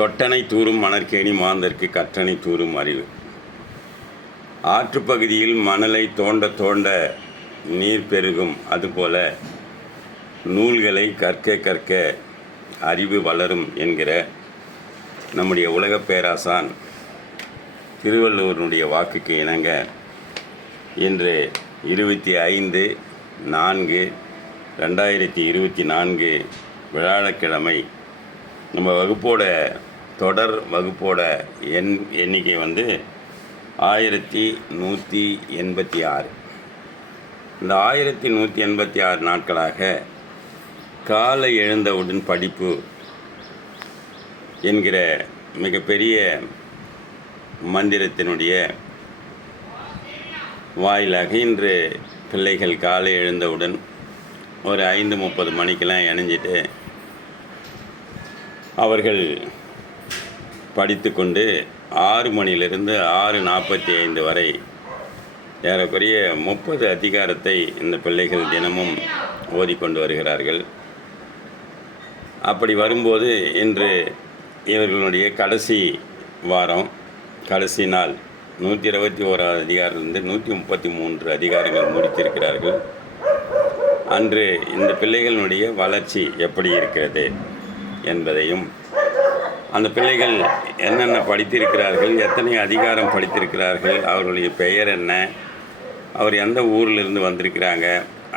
தொட்டனை தூறும் மணற்கேணி மாந்தற்கு கற்றனை தூறும் அறிவு. ஆற்றுப்பகுதியில் மணலை தோண்ட தோண்ட நீர் பெருகும். அதுபோல நூல்களை கற்க கற்க அறிவு வளரும் என்கிற நம்முடைய உலகப் பேராசான் திருவள்ளுவருடைய வாக்குக்கு இணங்க இன்று இருபத்தி ஐந்து நான்கு ரெண்டாயிரத்தி இருபத்தி நான்கு வியாழக்கிழமை நம்ம வகுப்போட தொடர் வகுப்போட எண் எண்ணிக்கை வந்து ஆயிரத்தி நூற்றி எண்பத்தி ஆறு. இந்த ஆயிரத்தி நூற்றி எண்பத்தி ஆறு நாட்களாக காலை எழுந்தவுடன் படிப்பு என்கிற மிகப்பெரிய மந்திரத்தினுடைய வாயிலாக இன்று பிள்ளைகள் காலை எழுந்தவுடன் ஒரு ஐந்து முப்பது மணிக்கெல்லாம் இணைஞ்சிட்டு அவர்கள் படித்துக்கொண்டு ஆறு மணியிலிருந்து ஆறு நாற்பத்தி ஐந்து வரை ஏறக்குறைய முப்பது அதிகாரத்தை இந்த பிள்ளைகள் தினமும் ஓதிக்கொண்டு வருகிறார்கள். அப்படி வரும்போது இன்று இவர்களுடைய கடைசி வாரம் கடைசி நாள். நூற்றி இருபத்தி ஓராவது அதிகாரத்திலிருந்து நூற்றி முப்பத்தி மூன்று அதிகாரங்கள் முடித்திருக்கிறார்கள். அன்று இந்த பிள்ளைகளுடைய வளர்ச்சி எப்படி இருக்கிறது என்பதையும் அந்த பிள்ளைகள் என்னென்ன படித்திருக்கிறார்கள் எத்தனை அதிகாரம் படித்திருக்கிறார்கள் அவர்களுடைய பெயர் என்ன அவர் எந்த ஊரிலிருந்து வந்திருக்கிறாங்க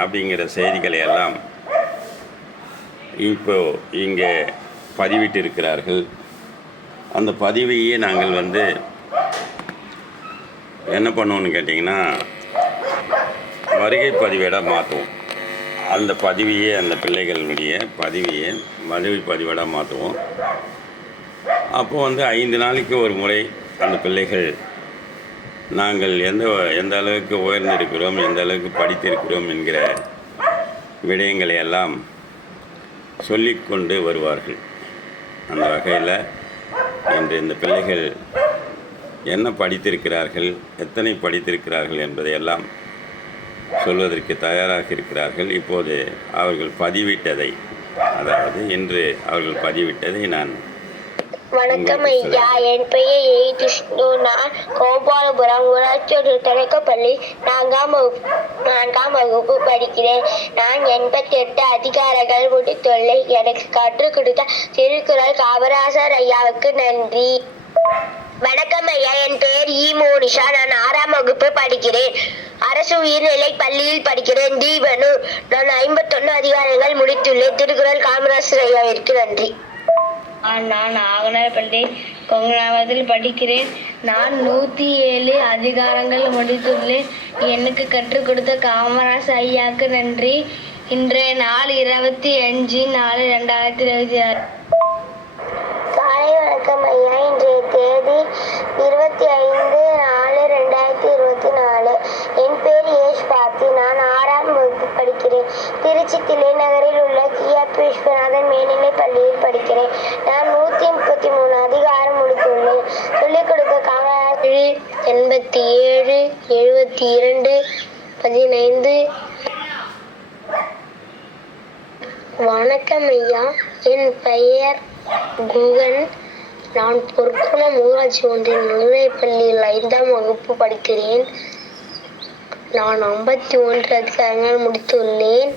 அப்படிங்கிற செய்திகளை எல்லாம் இப்போ இங்கே பதிவிட்டிருக்கிறார்கள். அந்த பதிவையே நாங்கள் வந்து என்ன பண்ணுவோன்னு கேட்டிங்கன்னா வருகை பதிவேடாக மாற்றுவோம். அந்த பதிவையே அந்த பிள்ளைகளுடைய பதிவையே வருகை பதிவேடாக மாற்றுவோம். அப்போ வந்து ஐந்து நாளைக்கு ஒரு முறை அந்த பிள்ளைகள் நாங்கள் எந்த எந்த அளவுக்கு உயர்ந்திருக்கிறோம் எந்த அளவுக்கு படித்திருக்கிறோம் என்கிற விடயங்களை எல்லாம் சொல்லிக்கொண்டு வருவார்கள். அந்த வகையில் இன்று இந்த பிள்ளைகள் என்ன படித்திருக்கிறார்கள் எத்தனை படித்திருக்கிறார்கள் என்பதையெல்லாம் சொல்வதற்கு தயாராக இருக்கிறார்கள். இப்போது அவர்கள் பதிவிட்டதை அதாவது இன்று அவர்கள் பதிவிட்டதை நான் வணக்கம் ஐயா. என் பெயர் ஏ. கிருஷ்ணு நான் கோபாலபுரம் ஊராட்சி ஒரு தொடக்கப்பள்ளி நான்காம் வகுப்பு நான்காம் வகுப்பு படிக்கிறேன். நான் எண்பத்தி எட்டு அதிகாரங்கள் முடித்துள்ளேன். எனக்கு கற்றுக் கொடுத்த திருக்குறள் காமராசர் ஐயாவுக்கு நன்றி. வணக்கம் ஐயா. என் பெயர் இ. மோனிஷா. நான் ஆறாம் வகுப்பு படிக்கிறேன். அரசு உயர்நிலை பள்ளியில் படிக்கிறேன். தீபனு நான் ஐம்பத்தொன்னு அதிகாரங்கள் முடித்துள்ளேன். திருக்குறள் காமராசர் ஐயாவிற்கு நன்றி. நான் நான் ஆகனார்பள்ளி கொங்கனாவதில் படிக்கிறேன். நான் நூற்றி ஏழு அதிகாரங்கள் முடித்துள்ளேன். எனக்கு கற்றுக் கொடுத்த காமராஜ் ஐயாவுக்கு நன்றி. இன்றைய நாள் இருபத்தி அஞ்சு நாலு ரெண்டாயிரத்தி இருபத்தி ஆறு. காலை வணக்கம் ஐயா. இன்றைய தேதி இருபத்தி ஐந்து நாலு ரெண்டாயிரத்தி இருபத்தி நாலு என் பேர் ஏஷ் பாத்தி நான் ஆறாம் வகுப்பு படிக்கிறேன் திருச்சி நகரில் உள்ள கியாபி விஸ்வநாதன் மேல்நிலை பள்ளியில் படிக்கிறேன். நான் நூற்றி முப்பத்தி மூணு அதிகாரம் முடித்துள்ளேன். சொல்லிக் கொடுக்க காமராஜ் எண்பத்தி ஏழு எழுபத்தி இரண்டு பதினைந்து. வணக்கம் ஐயா என் பெயர் குகன். நான் பொற்குளம் ஊராட்சி ஒன்றின் நுழை பள்ளியில் ஐந்தாம் வகுப்பு படிக்கிறேன். நான் ஐம்பத்தி ஒன்று அதிகாரங்கள் முடித்துள்ளேன்.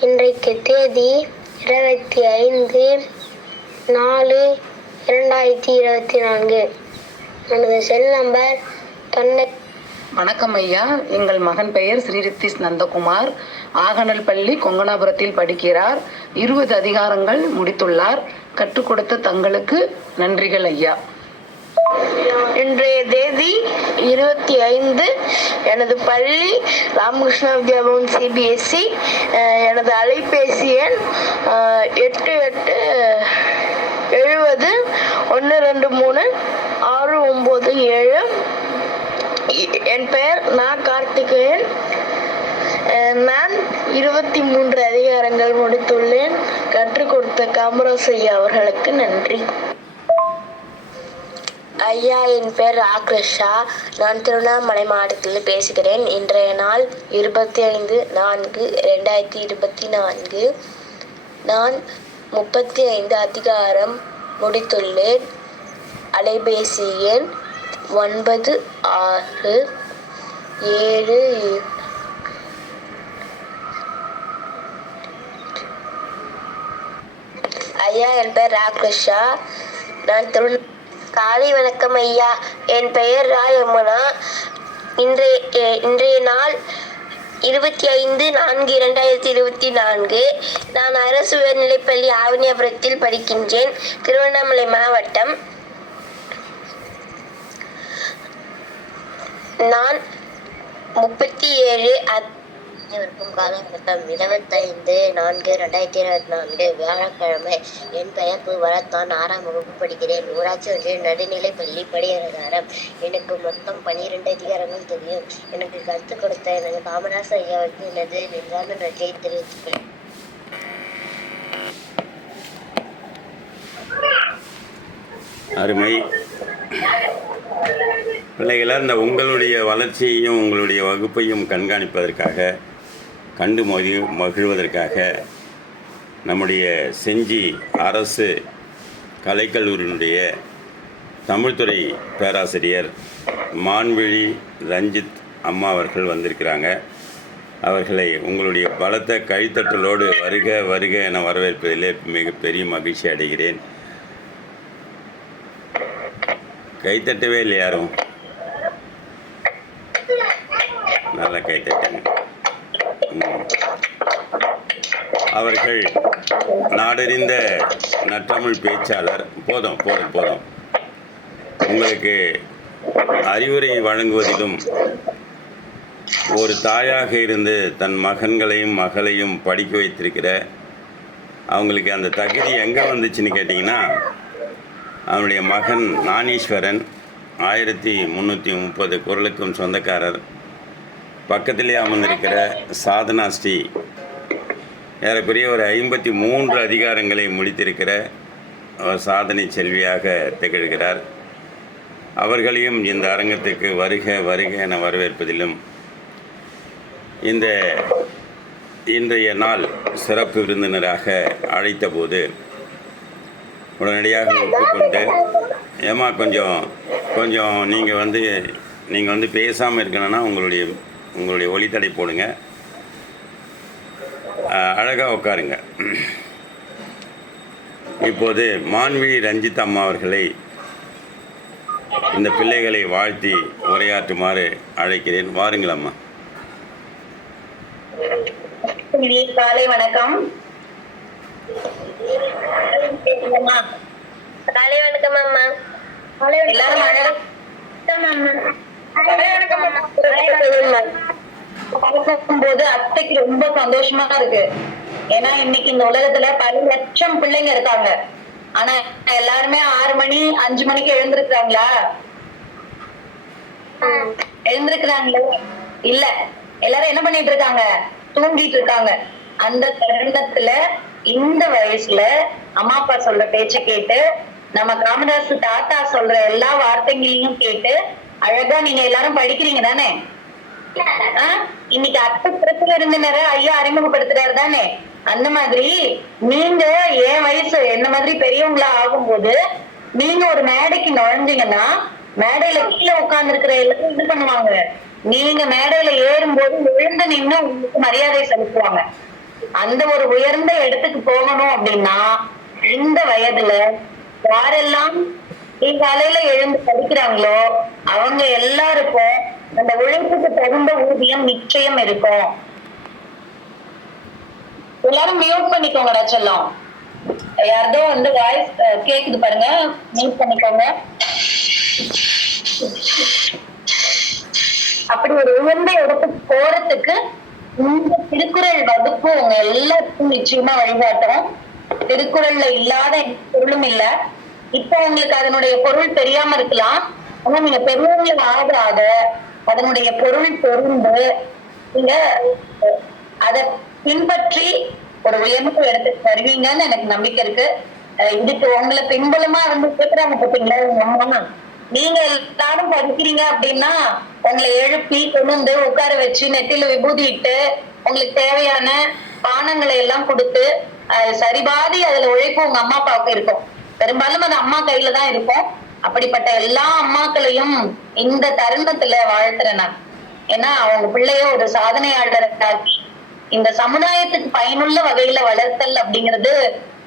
இன்றைக்கு தேதி இருபத்தி ஐந்து நாலு இரண்டாயிரத்தி இருபத்தி நான்கு. எனது செல் நம்பர் தொண்ணூற்றி வணக்கம் ஐயா. எங்கள் மகன் பெயர் ஸ்ரீரித்திஸ் நந்தகுமார். ஆகநல் பள்ளி கொங்கனாபுரத்தில் படிக்கிறார். இருபது அதிகாரங்கள் முடித்துள்ளார். கற்றுக் கொடுத்த தங்களுக்கு நன்றிகள் ஐயா. இன்றைய தேதி இருபத்தி ஐந்து எனது பள்ளி ராமகிருஷ்ண வித்யாபவன் சிபிஎஸ்சி எனது அலைபேசி எண் எட்டு எட்டு எழுபது ஒன்று ரெண்டு மூணு ஆறு ஒம்பது ஏழு. என் பெயர் நா கார்த்திகேயன். நான் இருபத்தி மூன்று அதிகாரங்கள் முடித்துள்ளேன். கற்றுக் கொடுத்த காமராஜ் ஐயா அவர்களுக்கு நன்றி. ஐயா என் பேர் ஆக்ரிஷா நான் திருவண்ணாமலை மாவட்டத்தில் பேசுகிறேன். இன்றைய நாள் இருபத்தி ஐந்து நான்கு ரெண்டாயிரத்தி இருபத்தி நான்கு. நான் முப்பத்தி ஐந்து அதிகாரம் முடித்துள்ளேன். அலைபேசி எண் ஒன்பது ஆறு ஏழு ஐயா என் பெயர் ராகிருஷா நான் திரு காலை வணக்கம் ஐயா. என் பெயர் ரா யமுனா இன்றைய இன்றைய நாள் இருபத்தி ஐந்து நான்கு இரண்டாயிரத்தி இருபத்தி நான்கு. நான் அரசு உயர்நிலைப்பள்ளி ஆவணியாபுரத்தில் படிக்கின்றேன். திருவண்ணாமலை மாவட்டம். நான் முப்பத்தி ஏழு அத் அனைவருக்கும் காலை வணக்கம். இருபத்தைந்து நான்கு ரெண்டாயிரத்தி இருபத்தி நான்கு வியாழக்கிழமை என் பெயர் புவரத் நான் ஆறாம் வகுப்பு படிக்கிறேன். ஊராட்சி ஒன்றிய நடுநிலைப் பள்ளி படிகாரம் எனக்கு மொத்தம் பனிரெண்டு அதிகாரங்கள் தெரியும். எனக்கு கற்றுக் கொடுத்த எனது காமராசர் ஐயாவுக்கு எனது நெஞ்சார்ந்த நன்றியை தெரிவித்துக்கிறேன் அருமை. பிள்ளைகளை இந்த உங்களுடைய வளர்ச்சியையும் உங்களுடைய வகுப்பையும் கண்காணிப்பதற்காக கண்டு மகி மகிழ்வதற்காக நம்முடைய செஞ்சி அரசு கலைக்கல்லூரியினுடைய தமிழ்துறை பேராசிரியர் மான்விழி ரஞ்சித் அம்மா அவர்கள் வந்திருக்கிறாங்க. அவர்களை உங்களுடைய பலத்த கைத்தட்டலோடு வருக வருக என வரவேற்பதிலே மிகப்பெரிய மகிழ்ச்சி அடைகிறேன். கைத்தட்டவே இல்லை யாரும்? நல்லா கைத்தட்டுங்க. அவர்கள் நாடறிந்த நற்றமிழ் பேச்சாளர். போதும் போதும் போதும். உங்களுக்கு அறிவுரை வழங்குவதிலும் ஒரு தாயாக இருந்து தன் மகன்களையும் மகளையும் படிக்க வைத்திருக்கிற அவங்களுக்கு அந்த தகுதி எங்கே வந்துச்சுன்னு கேட்டிங்கன்னா அவனுடைய மகன் நானீஸ்வரன் ஆயிரத்தி முந்நூற்றி முப்பது குரலுக்கும் சொந்தக்காரர். பக்கத்திலே அமர்ந்திருக்கிற சாதனா ஸ்ரீ ஏறக்குறைய ஒரு ஐம்பத்தி மூன்று அதிகாரங்களை முடித்திருக்கிற சாதனை செல்வியாக திகழ்கிறார். அவர்களையும் இந்த அரங்கத்துக்கு வருக வருக என வரவேற்பதிலும் இந்த இன்றைய நாள் சிறப்பு விருந்தினராக அழைத்தபோது உடனடியாக ஒப்புக்கொண்டு ஏமா கொஞ்சம் கொஞ்சம் நீங்கள் வந்து நீங்கள் வந்து பேசாமல் இருக்கணும்னா உங்களுடைய உங்களுடைய ஒளித்தடை போடுங்க. அழகாக உட்காருங்க. இப்போது மான்வி ரஞ்சித் அம்மா அவர்களை இந்த பிள்ளைகளை வாழ்த்தி உரையாற்றுமாறு அழைக்கிறேன். வாருங்கள் அம்மா. காலை வணக்கம். காலை வணக்கம் அம்மா. எல்லாரும் அழகா போது அத்தைக்கு ரொம்ப சந்தோஷமா இருக்கு. ஏன்னா இன்னைக்கு இந்த உலகத்துல பல லட்சம் பிள்ளைங்க இருக்காங்க. ஆனா எல்லாருமே ஆறு மணி அஞ்சு மணிக்கு எழுந்திருக்கிறாங்களா? எழுந்திருக்கிறாங்களே? இல்ல. எல்லாரும் என்ன பண்ணிட்டு இருக்காங்க? தூங்கிட்டு இருக்காங்க. அந்த தருணத்துல இந்த வயசுல அம்மா அப்பா சொல்ற பேச்ச கேட்டு நம்ம காமராசு தாத்தா சொல்ற எல்லா வார்த்தைகளையும் கேட்டு அழகா நீங்க எல்லாரும் படிக்கிறீங்க தானே? இன்னைக்கு அத்தை பிறப்பு விருந்தினரை ஐயா அறிமுகப்படுத்துறாரு தானே அந்த மாதிரி நீங்க என் வயசு என்ன மாதிரி பெரியவங்களா ஆகும்போது நீங்க ஒரு மேடைக்கு நுழைஞ்சீங்கன்னா மேடையில கீழே உட்கார்ந்து இருக்கிற எல்லாரும் இது பண்ணுவாங்க. நீங்க மேடையில ஏறும்போது விழுந்து நின்னு உங்களுக்கு மரியாதை செலுத்துவாங்க. அந்த ஒரு உயர்ந்த இடத்துக்கு போகணும் அப்படின்னா இந்த வயதுல யாரெல்லாம் காலையில எழுந்து படிக்கிறாங்களோ அவங்க எல்லாருக்கும் அந்த உழைப்புக்கு தகுந்த ஊதியம் நிச்சயம் இருக்கும். எல்லாரும் மியூட் பண்ணிக்கோங்க செல்லம் யாரதோ வந்து வாய்ஸ் கேக்குது பாருங்க. மியூட் பண்ணிக்கோங்க. அப்படி ஒரு உயர்ந்த இடத்துக்கு போறதுக்கு இந்த திருக்குறள் வகுப்பு உங்க எல்லாருக்கும் நிச்சயமா வழிகாட்டும். திருக்குறள்ல இல்லாத பொருளும் இல்ல. இப்ப உங்களுக்கு அதனுடைய பொருள் தெரியாம இருக்கலாம். ஆனா நீங்க பெரியவங்களை ஆக ஆக அதனுடைய பொருள் தெரிந்து நீங்க அதை பின்பற்றி ஒரு உயர்ந்த இடத்துக்கு வருவீங்கன்னு எனக்கு நம்பிக்கை இருக்கு. இதுக்கு உங்களை பின்பலமா வந்து கேட்கறாங்க பார்த்தீங்களா உங்க அம்மா நீங்க எல்லாரும் படிக்கிறீங்க அப்படின்னா உங்களை எழுப்பி கொண்டு வந்து உட்கார வச்சு நெத்தில விபூதி இட்டு உங்களுக்கு தேவையான பானங்களை எல்லாம் கொடுத்து சரிபாதி அதுல உழைப்பு உங்க அம்மா அப்பாவுக்கு இருக்கும். பெரும்பாலும் அது அம்மா கையில தான் இருக்கும். அப்படிப்பட்ட எல்லா அம்மாக்களையும் இந்த தருணத்துல வாழ்த்துறேன் நான். ஏன்னா அவங்க பிள்ளைய ஒரு சாதனையாளராக்கி இந்த சமுதாயத்துக்கு பயனுள்ள வகையில வளர்த்தல் அப்படிங்கிறது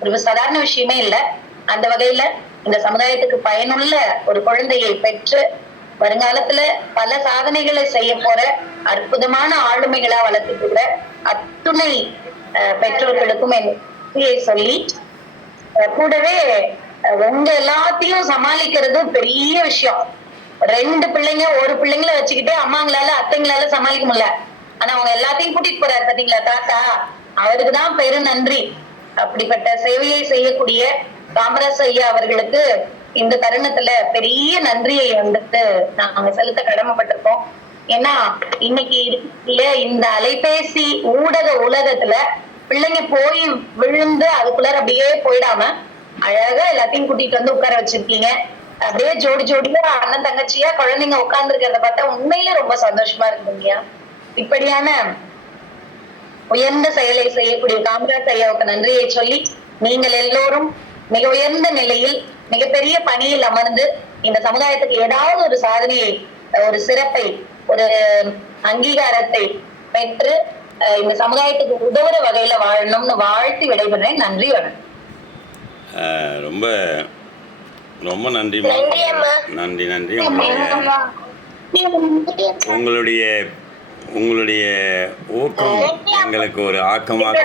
ஒரு சாதாரண விஷயமே இல்ல. அந்த வகையில இந்த சமுதாயத்துக்கு பயனுள்ள ஒரு குழந்தையை பெற்று வருங்காலத்துல பல சாதனைகளை செய்ய போற அற்புதமான ஆளுமைகளா வளர்த்துட்டு இருக்கிற அத்துணை அஹ், பெற்றோர்களுக்கும் என் சொல்லி கூடவே உங்க எல்லாத்தையும் சமாளிக்கிறது பெரிய விஷயம். ரெண்டு பிள்ளைங்க ஒரு பிள்ளைங்கள வச்சுக்கிட்டு அம்மாங்களால அத்தைங்களால சமாளிக்க முடியல. ஆனா அவங்க எல்லாத்தையும் கூட்டிட்டு போறாரு பாத்தீங்களா தாத்தா? அவருக்குதான் பெரு நன்றி. அப்படிப்பட்ட சேவையை செய்யக்கூடிய காமராஜ் ஐயா அவர்களுக்கு இந்த தருணத்துல பெரிய நன்றியை வந்துட்டு நாங்க செலுத்த கடமைப்பட்டிருக்கோம். ஏன்னா இன்னைக்கு இந்த அலைபேசி ஊடக உலகத்துல பிள்ளைங்க போய் விழுந்து அதுக்குள்ளார அப்படியே போயிடாம அழகா எல்லாத்தையும் கூட்டிட்டு வந்து உட்கார வச்சிருக்கீங்க. அப்படியே ஜோடி ஜோடியா அண்ணன் தங்கச்சியா குழந்தைங்க உட்கார்ந்து இருக்கிறத பார்த்தா உண்மையிலே ரொம்ப சந்தோஷமா இருக்குங்கய்யா இப்படியான உயர்ந்த செயலை செய்யக்கூடிய காமராஜ் ஐயாவுக்கு நன்றியை சொல்லி நீங்கள் எல்லோரும் மிக உயர்ந்த நிலையில் மிகப்பெரிய பணியில் அமர்ந்து இந்த சமுதாயத்துக்கு ஏதாவது ஒரு சாதனையை ஒரு சிறப்பை ஒரு அங்கீகாரத்தை பெற்று இந்த சமுதாயத்துக்கு உதவுற வகையில வாழணும்னு வாழ்த்தி விடைபெறேன். நன்றி வணக்கம். ரொம்ப ரொம்ப நன்றிம்மா. நன்றி. நன்றி நன்றி. உங்களுடைய உங்களுடைய உங்களுடைய ஊக்கம் எங்களுக்கு ஒரு ஆக்கமாக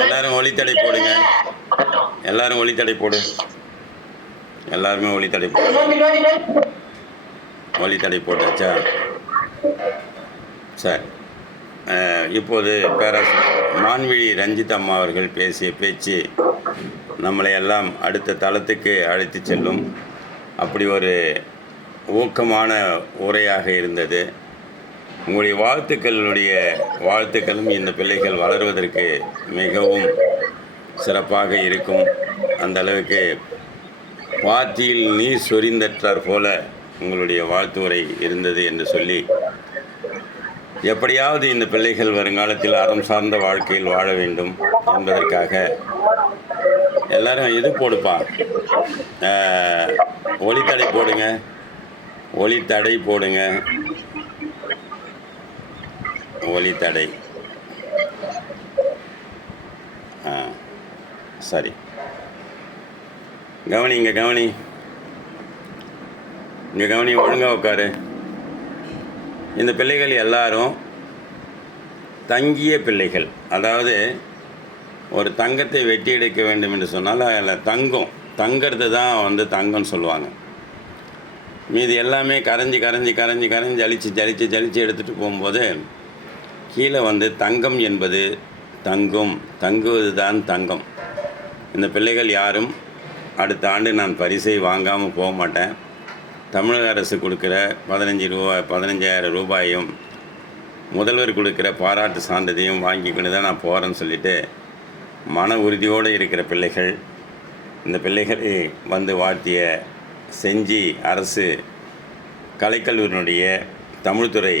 எல்லாரும் ஒளித்தடை போடுங்க. எல்லாரும் ஒளித்தடை போடு. எல்லாருமே ஒளித்தடை போடு. ஒளித்தடை போட்டாச்சா? சரி. இப்போது பேராசிரியர் மான்விழி ரஞ்சித் அம்மா அவர்கள் பேசிய பேச்சு நம்மளை எல்லாம் அடுத்த தளத்துக்கு அழைத்து செல்லும். அப்படி ஒரு ஊக்கமான உரையாக இருந்தது. உங்களுடைய வாழ்த்துக்களுடைய வாழ்த்துக்களும் இந்த பிள்ளைகள் வளருவதற்கு மிகவும் சிறப்பாக இருக்கும். அந்த அளவுக்கு பாத்தியில் நீர் சொரிந்தற்றார் போல உங்களுடைய வாழ்த்து உரை இருந்தது என்று சொல்லி எப்படியாவது இந்த பிள்ளைகள் வருங்காலத்தில் அறம் சார்ந்த வாழ்க்கையில் வாழ வேண்டும் என்பதற்காக எல்லாரும் இது போடுப்பா. ஒளித்தடை போடுங்க. ஒளித்தடை போடுங்க. ஒளித்தடை ஆ சரி. கவனி இங்கே கவனி. இங்கே கவனி ஒழுங்காக உட்காரு. இந்த பிள்ளைகள் எல்லாரும் தங்கிய பிள்ளைகள். அதாவது ஒரு தங்கத்தை வெட்டி எடுக்க வேண்டும் என்று சொன்னால் அதில் தங்கம் தங்கிறது தான் வந்து தங்கம்னு சொல்லுவாங்க. மீதி எல்லாமே கரைஞ்சி கரைஞ்சி கரைஞ்சி கரைஞ்சி அழித்து ஜலித்து ஜலித்து எடுத்துகிட்டு போகும்போது கீழே வந்து தங்கம் என்பது தங்கும் தங்குவது தான் தங்கம். இந்த பிள்ளைகள் யாரும் அடுத்த ஆண்டு நான் பரிசை வாங்காமல் போக மாட்டேன். தமிழக அரசு கொடுக்குற பதினஞ்சு ரூபாய் பதினஞ்சாயிரம் ரூபாயும் முதல்வர் கொடுக்குற பாராட்டு சான்றிதையும் வாங்கிக்கொண்டு தான் நான் போகிறேன்னு சொல்லிட்டு மன உறுதியோடு இருக்கிற பிள்ளைகள் இந்த பிள்ளைகளை வந்து வாழ்த்திய செஞ்சி அரசு கலைக்கல்லூரினுடைய தமிழ்துறை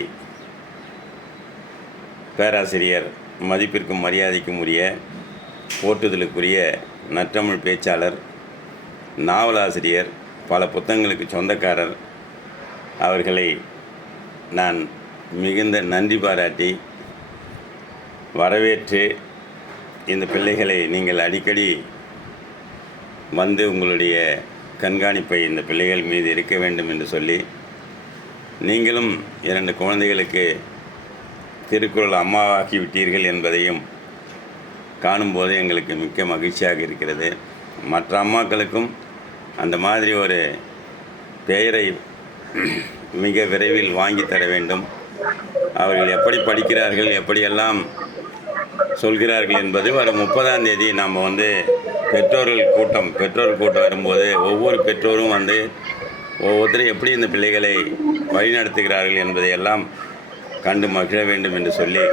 பேராசிரியர் மதிப்பிற்கும் மரியாதைக்கும் உரிய போற்றுதலுக்குரிய நற்றமிழ் பேச்சாளர் நாவலாசிரியர் பல புத்தகங்களுக்கு சொந்தக்காரர். அவர்களை நான் மிகுந்த நன்றி பாராட்டி வரவேற்று இந்த பிள்ளைகளை நீங்கள் அடிக்கடி வந்து உங்களுடைய கண்காணிப்பை இந்த பிள்ளைகள் மீது இருக்க வேண்டும் என்று சொல்லி நீங்களும் இரண்டு குழந்தைகளுக்கு திருக்குறள் அம்மாவாக்கி விட்டீர்கள் என்பதையும் காணும்போது எங்களுக்கு மிக்க மகிழ்ச்சியாக இருக்கிறது. மற்ற அம்மாக்களுக்கும் அந்த மாதிரி ஒரு பெயரை மிக விரைவில் வாங்கி தர வேண்டும். அவர்கள் எப்படி படிக்கிறார்கள் எப்படியெல்லாம் சொல்கிறார்கள் என்பது வரும் முப்பதாம் தேதி நாம் வந்து பெற்றோர்கள் கூட்டம் பெற்றோர் கூட்டம் வரும்போது ஒவ்வொரு பெற்றோரும் வந்து ஒவ்வொருத்தரும் எப்படி இந்த பிள்ளைகளை வழிநடத்துகிறார்கள் என்பதை எல்லாம் கண்டு மகிழ வேண்டும் என்று சொல்லி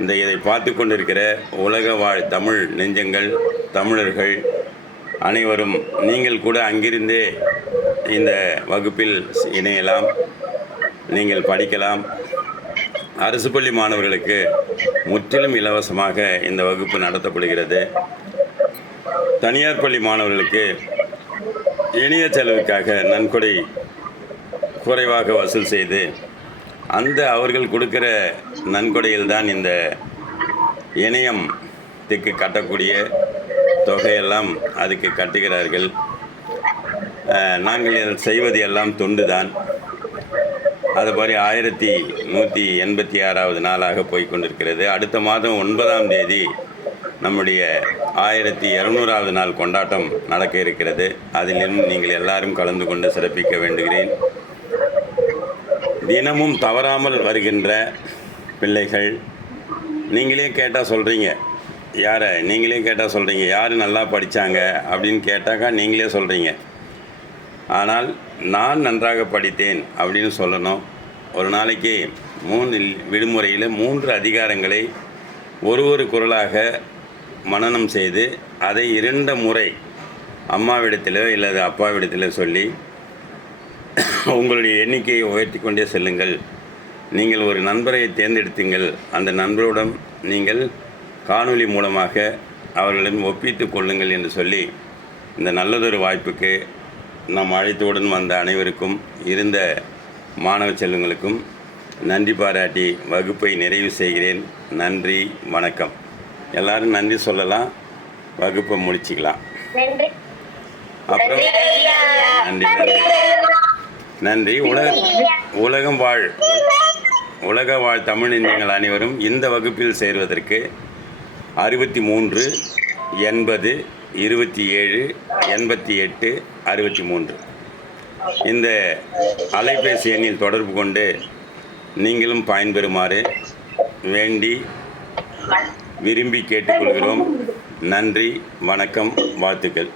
இந்த இதை பார்த்து கொண்டிருக்கிற உலக வாழ் தமிழ் நெஞ்சங்கள் தமிழர்கள் அனைவரும் நீங்கள் கூட அங்கிருந்தே இந்த வகுப்பில் இணையலாம் நீங்கள் படிக்கலாம். அரசு பள்ளி மாணவர்களுக்கு முற்றிலும் இலவசமாக இந்த வகுப்பு நடத்தப்படுகிறது. தனியார் பள்ளி மாணவர்களுக்கு இணைய செலவுக்காக நன்கொடை குறைவாக வசூல் செய்து அந்த அவர்கள் கொடுக்கிற நன்கொடையில் தான் இந்த இணையத்துக்கு கட்டக்கூடிய தொகையெல்லாம் அதுக்கு கட்டுகிறார்கள். நாங்கள் செய்வது எல்லாம் தொண்டு தான் அது மாதிரி ஆயிரத்தி நூற்றி எண்பத்தி ஆறாவது நாளாக போய்கொண்டிருக்கிறது அடுத்த மாதம் ஒன்பதாம் தேதி நம்முடைய ஆயிரத்தி இரநூறாவது நாள் கொண்டாட்டம் நடக்க இருக்கிறது. அதிலும் நீங்கள் எல்லாரும் கலந்து கொண்டு சிறப்பிக்க வேண்டுகிறேன். தினமும் தவறாமல் வருகின்ற பிள்ளைகள் நீங்களே கேட்டால் சொல்கிறீங்க யாரை? நீங்களே கேட்டால் சொல்கிறீங்க யார் நல்லா படித்தாங்க அப்படின்னு கேட்டாக்கா நீங்களே சொல்கிறீங்க ஆனால் நான் நன்றாக படித்தேன் அப்படின்னு சொல்லணும். ஒரு நாளைக்கு மூன்று விடுமுறையில் மூன்று அதிகாரங்களை ஒரு ஒரு குரலாக மனனம் செய்து அதை இரண்ட முறை அம்மாவிடத்திலோ இல்லது அப்பாவிடத்திலோ சொல்லி உங்களுடைய எண்ணிக்கையை உயர்த்தி கொண்டே செல்லுங்கள். நீங்கள் ஒரு நண்பரை தேர்ந்தெடுத்தீங்கள். அந்த நண்பருடன் நீங்கள் காணொளி மூலமாக அவர்களிடம் ஒப்பித்து கொள்ளுங்கள் என்று சொல்லி இந்த நல்லதொரு வாய்ப்புக்கு நாம் அழைத்தவுடன் வந்த அனைவருக்கும் இருந்த மாணவ செல்வங்களுக்கும் நன்றி பாராட்டி வகுப்பை நிறைவு செய்கிறேன். நன்றி வணக்கம். எல்லாரும் நன்றி சொல்லலாம். வகுப்பை முடிச்சுக்கலாம். அப்புறம் நன்றி நன்றி நன்றி. உலக உலகம் வாழ் உலக வாழ் தமிழ் நெஞ்சங்கள் அனைவரும் இந்த வகுப்பில் சேர்வதற்கு அறுபத்தி மூன்று எண்பது இருபத்தி ஏழு எண்பத்தி எட்டு அறுபத்தி மூன்று. இந்த அலைபேசி எண்ணில் தொடர்பு கொண்டு நீங்களும் பயன்பெறுமாறு வேண்டி விரும்பி கேட்டுக்கொள்கிறோம். நன்றி வணக்கம் வாழ்த்துக்கள்.